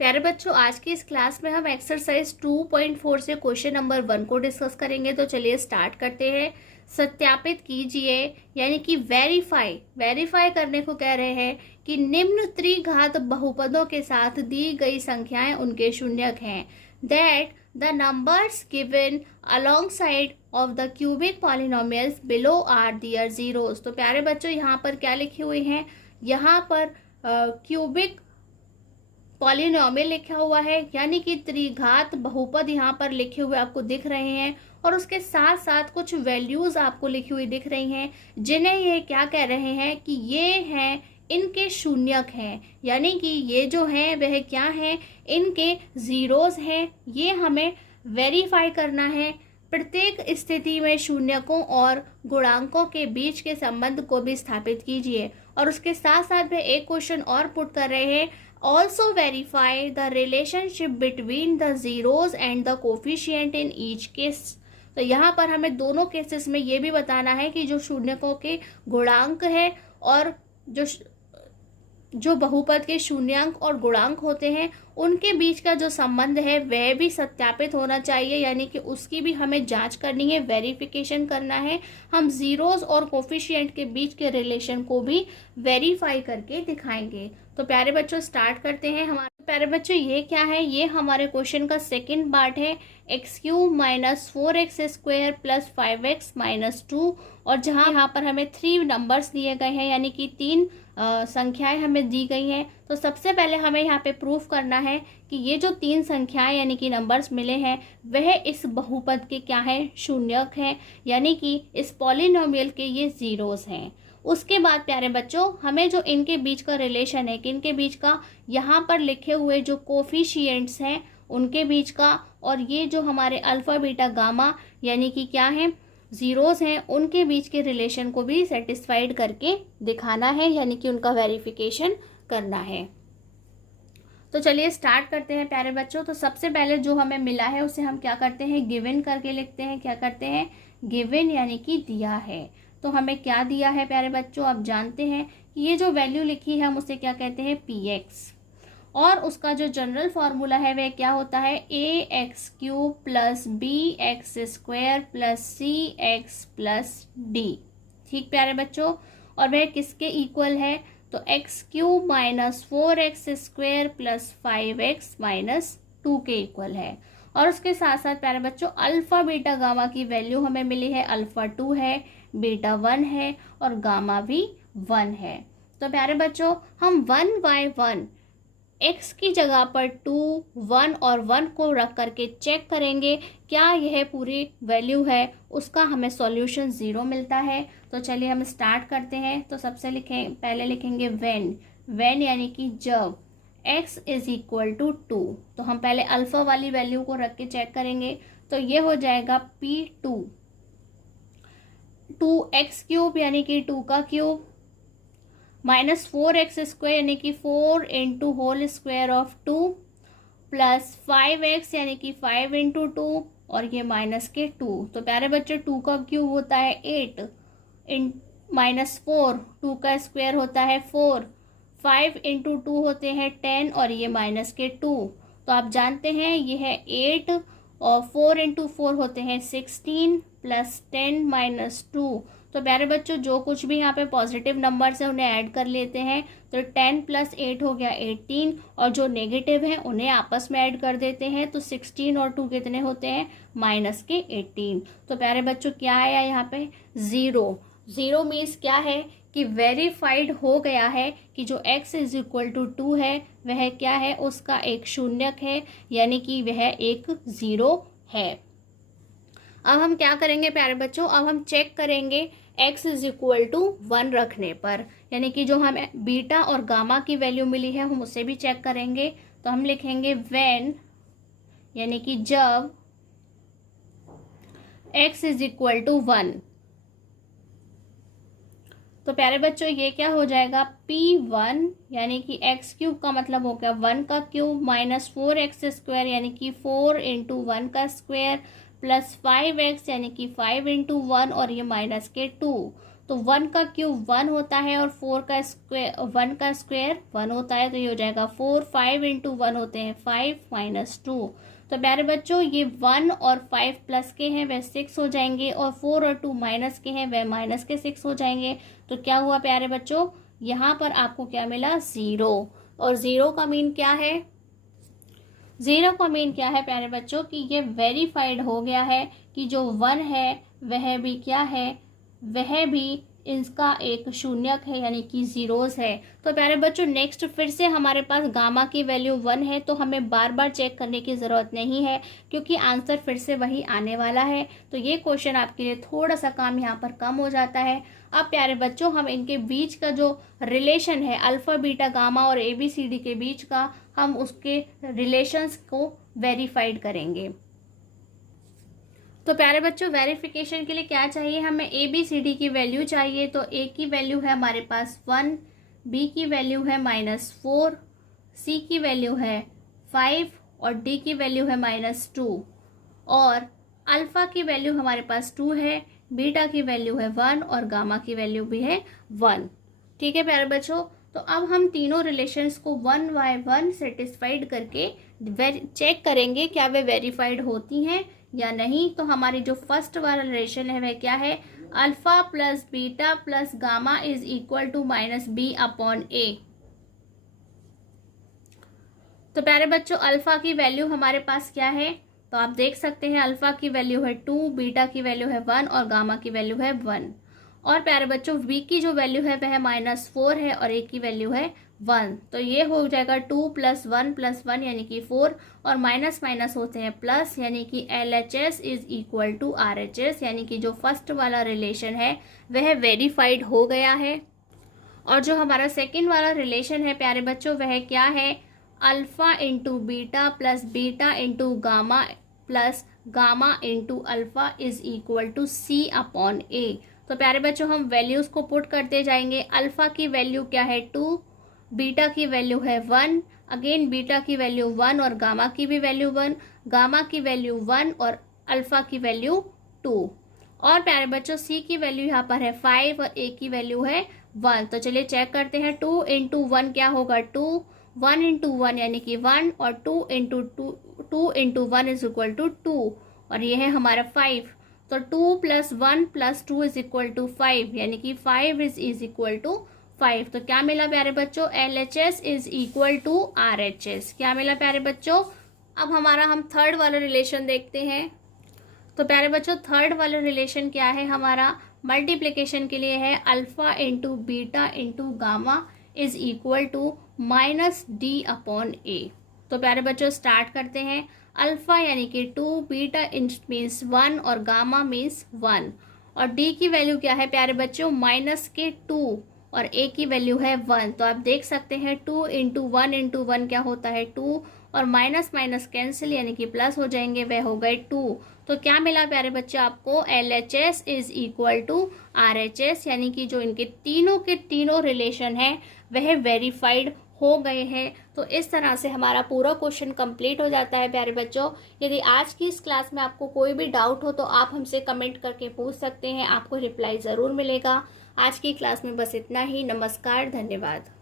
प्यारे बच्चों, आज की इस क्लास में हम एक्सरसाइज 2.4 से क्वेश्चन नंबर 1 को डिस्कस करेंगे। तो चलिए स्टार्ट करते हैं। सत्यापित कीजिए यानी कि वेरीफाई करने को कह रहे हैं कि निम्न त्रिघात बहुपदों के साथ दी गई संख्याएं उनके शून्यक हैं। That the numbers given alongside of the cubic polynomials below are their zeros. तो प्यारे बच्चों, यहाँ पर क्या लिखे हुए हैं? यहाँ पर क्यूबिक पॉलिनोमियल लिखा हुआ है, यानी कि त्रिघात बहुपद यहाँ पर लिखे हुए आपको दिख रहे हैं और उसके साथ साथ कुछ वैल्यूज आपको लिखी हुई दिख रही हैं, जिन्हें ये क्या कह रहे हैं कि ये हैं, इनके शून्यक हैं। यानी कि ये जो हैं वह क्या हैं? इनके जीरोस हैं। ये हमें वेरीफाई करना है। प्रत्येक स्थिति में शून्यकों और गुणांकों के बीच के संबंध को भी स्थापित कीजिए। और उसके साथ साथ में एक क्वेश्चन और पुट कर रहे हैं, also verify the relationship between the zeros and the coefficient in each case। तो यहाँ पर हमें दोनों केसेस में ये भी बताना है कि जो शून्यकों के गुणांक है और जो बहुपद के शून्यांक और गुणांक होते हैं उनके बीच का जो संबंध है वह भी सत्यापित होना चाहिए, यानी कि उसकी भी हमें जांच करनी है, वेरिफिकेशन करना है। हम जीरोस और कोफिशिएंट के बीच के रिलेशन को भी वेरीफाई करके दिखाएंगे। तो प्यारे बच्चों, स्टार्ट करते हैं। हमारे प्यारे बच्चों, ये क्या है? ये हमारे क्वेश्चन का सेकंड पार्ट है, x³ minus 4x square plus 5x minus 2। और जहां यहाँ पर हमें 3 नंबर्स दिए गए हैं, यानी कि 3 संख्याएं हमें दी गई हैं। तो सबसे पहले हमें यहाँ पे प्रूफ करना है कि ये जो 3 संख्याएं यानी कि नंबर्स मिले हैं वह इस बहुपद के क्या है? शून्यक हैं, यानी कि इस पॉलिनोमियल के ये जीरोस हैं। उसके बाद प्यारे बच्चों, हमें जो इनके बीच का रिलेशन है, कि इनके बीच का यहाँ पर लिखे हुए जो कोफिशिएंट्स हैं उनके बीच का, और ये जो हमारे अल्फा बीटा गामा यानी कि क्या है? जीरोस हैं, उनके बीच के रिलेशन को भी सेटिस्फाइड करके दिखाना है, यानी कि उनका वेरिफिकेशन करना है। तो चलिए स्टार्ट करते हैं प्यारे बच्चों। तो सबसे पहले जो हमें मिला है उसे हम क्या करते हैं? गिवन करके लिखते हैं। क्या करते हैं? गिवन यानी कि दिया है। तो हमें क्या दिया है प्यारे बच्चों? आप जानते हैं कि ये जो वैल्यू लिखी है हम उसे क्या कहते हैं? px। और उसका जो जनरल फॉर्मूला है वह क्या होता है? ax³ plus bx square plus cx plus d। ठीक प्यारे बच्चों, और वह किसके इक्वल है? तो x³ minus 4x square plus 5x minus 2 के इक्वल है। और उसके साथ साथ प्यारे बच्चों, अल्फा बीटा गामा की वैल्यू हमें मिली है, अल्फा 2 है, बीटा 1 है और गामा भी 1 है। तो प्यारे बच्चों, हम 1 बाय 1 x की जगह पर 2, 1 और 1 को रख करके चेक करेंगे क्या यह पूरी वैल्यू है। उसका हमें सॉल्यूशन 0 मिलता है। तो चलिए हम स्टार्ट करते हैं। तो सबसे पहले लिखेंगे व्हेन यानी कि जब x इज इक्वल टू 2। तो हम पहले अल्फा वाली वैल्यू को रख के चेक करेंगे। तो ये हो जाएगा p2 2x³ यानी कि 2 का क्यूब माइनस 4x स्क्वायर यानी कि 4 into whole square of 2 plus 5x यानी कि 5 इंटू 2 और ये माइनस के 2। तो प्यारे बच्चे 2 का क्यूब होता है 8 इन माइनस 4, 2 का स्क्वायर होता है 4, 5 इंटू 2 होते हैं 10 और ये माइनस के 2। तो आप जानते हैं ये है 8 और 4 इंटू 4 होते हैं 16 प्लस 10 माइनस 2। तो प्यारे बच्चों, जो कुछ भी यहाँ पे पॉजिटिव नंबर्स हैं उन्हें ऐड कर लेते हैं। तो 10 प्लस 8 हो गया 18 और जो नेगेटिव हैं उन्हें आपस में ऐड कर देते हैं। तो 16 और 2 कितने होते हैं? माइनस के 18। तो प्यारे बच्चों, क्या आया यहाँ पे? 0 मीन्स क्या है कि वेरीफाइड हो गया है कि जो x इज इक्वल टू 2 है वह क्या है? उसका एक शून्यक है, यानी कि वह एक 0 है। अब हम क्या करेंगे प्यारे बच्चों? अब हम चेक करेंगे x इज इक्वल टू 1 रखने पर, यानी कि जो हमें बीटा और गामा की वैल्यू मिली है हम उसे भी चेक करेंगे। तो हम लिखेंगे व्हेन यानी कि जब x इज इक्वल टू 1। तो प्यारे बच्चों, ये क्या हो जाएगा? p1 यानी कि x³ का मतलब हो गया 1 का क्यूब माइनस 4x स्क्वायर यानी कि 4 इंटू 1 का स्क्वायर प्लस 5x यानी कि 5 इंटू 1 और ये माइनस के 2। तो 1 का क्यूब 1 होता है और 4 का स्क्वायर 1 का स्क्वायर 1 होता है, तो ये हो जाएगा 4। 5 इंटू 1 होते हैं 5 माइनस 2। तो प्यारे बच्चों ये 1 और 5 प्लस के हैं वह 6 हो जाएंगे, और 4 और 2 माइनस के हैं वह माइनस के 6 हो जाएंगे। तो क्या हुआ प्यारे बच्चों, यहाँ पर आपको क्या मिला, 0। और 0 का मीन क्या है, 0 का मीन क्या है प्यारे बच्चों कि ये वेरीफाइड हो गया है कि जो 1 है वह भी क्या है, वह भी इसका एक शून्यक है, यानी कि जीरोस है। तो प्यारे बच्चों नेक्स्ट फिर से हमारे पास गामा की वैल्यू 1 है, तो हमें बार बार चेक करने की ज़रूरत नहीं है क्योंकि आंसर फिर से वही आने वाला है। तो ये क्वेश्चन आपके लिए थोड़ा सा काम यहाँ पर कम हो जाता है। अब प्यारे बच्चों हम इनके बीच का जो रिलेशन है अल्फ़ा बीटा गामा और ABCD के बीच का, हम उसके रिलेशंस को वेरीफाइड करेंगे। तो प्यारे बच्चों वेरिफिकेशन के लिए क्या चाहिए, हमें ABCD की वैल्यू चाहिए। तो A की वैल्यू है हमारे पास 1, B की वैल्यू है -4, C की वैल्यू है 5 और D की वैल्यू है -2, और अल्फ़ा की वैल्यू हमारे पास 2 है, बीटा की वैल्यू है 1 और गामा की वैल्यू भी है 1। ठीक है प्यारे बच्चों, तो अब हम तीनों रिलेशंस को 1 बाय 1 सेटिस्फाइड करके चेक करेंगे क्या वे वेरीफाइड होती हैं या नहीं। तो हमारी जो फर्स्ट वाला रिलेशन है वह क्या है, alpha plus beta plus gamma is equal to -B/A। तो प्यारे बच्चों अल्फा की वैल्यू हमारे पास क्या है, तो आप देख सकते हैं अल्फा की वैल्यू है 2, बीटा की वैल्यू है 1 और गामा की वैल्यू है 1। और प्यारे बच्चों बी की जो वैल्यू है वह -4 है और ए की वैल्यू है 1। तो ये हो जाएगा 2 + 1 + 1 यानी कि 4, और माइनस माइनस होते हैं प्लस, यानी कि LHS is equal to RHS, यानी कि जो फर्स्ट वाला रिलेशन है वह वेरीफाइड हो गया है। और जो हमारा सेकंड वाला रिलेशन है प्यारे बच्चों वह क्या है, alpha into beta plus beta into gamma plus gamma into alpha is equal to C/A। तो प्यारे बच्चों हम वैल्यूज़ को पुट करते जाएंगे। अल्फ़ा की वैल्यू क्या है 2, बीटा की वैल्यू है 1, अगेन बीटा की वैल्यू 1 और गामा की भी वैल्यू 1, गामा की वैल्यू 1 और अल्फ़ा की वैल्यू 2। और प्यारे बच्चों सी की वैल्यू यहाँ पर है 5 और ए की वैल्यू है 1। तो चलिए चेक करते हैं, 2 इंटू 1 क्या होगा 2, 1 इंटू 1 यानी कि 1, और 2 इंटू 1 इज इक्वल टू 2, और ये है हमारा 5। तो 2 + 1 + 2 इज इक्वल टू 5, यानी कि 5 इज इक्वल टू 5। तो क्या मिला प्यारे बच्चों, LHS is equal to RHS। क्या मिला प्यारे बच्चों। अब हमारा हम थर्ड वाला रिलेशन देखते हैं। तो प्यारे बच्चों थर्ड वाला रिलेशन क्या है हमारा, मल्टीप्लिकेशन के लिए है alpha into beta into gamma is equal to -D/A। तो प्यारे बच्चों स्टार्ट करते हैं। अल्फ़ा यानी कि 2, बीटा मीन्स 1 और गामा मीन्स 1, और डी की वैल्यू क्या है प्यारे बच्चों -2 और ए की वैल्यू है 1। तो आप देख सकते हैं 2 इंटू 1 इंटू 1 क्या होता है 2, और माइनस माइनस कैंसिल यानी कि प्लस हो जाएंगे, वह हो गए 2। तो क्या मिला प्यारे बच्चे आपको, LHS is equal to RHS, यानी कि जो इनके तीनों के तीनों रिलेशन है वह वेरीफाइड हो गए हैं। तो इस तरह से हमारा पूरा क्वेश्चन कंप्लीट हो जाता है प्यारे बच्चों। यदि आज की इस क्लास में आपको कोई भी डाउट हो तो आप हमसे कमेंट करके पूछ सकते हैं, आपको रिप्लाई ज़रूर मिलेगा। आज की क्लास में बस इतना ही। नमस्कार, धन्यवाद।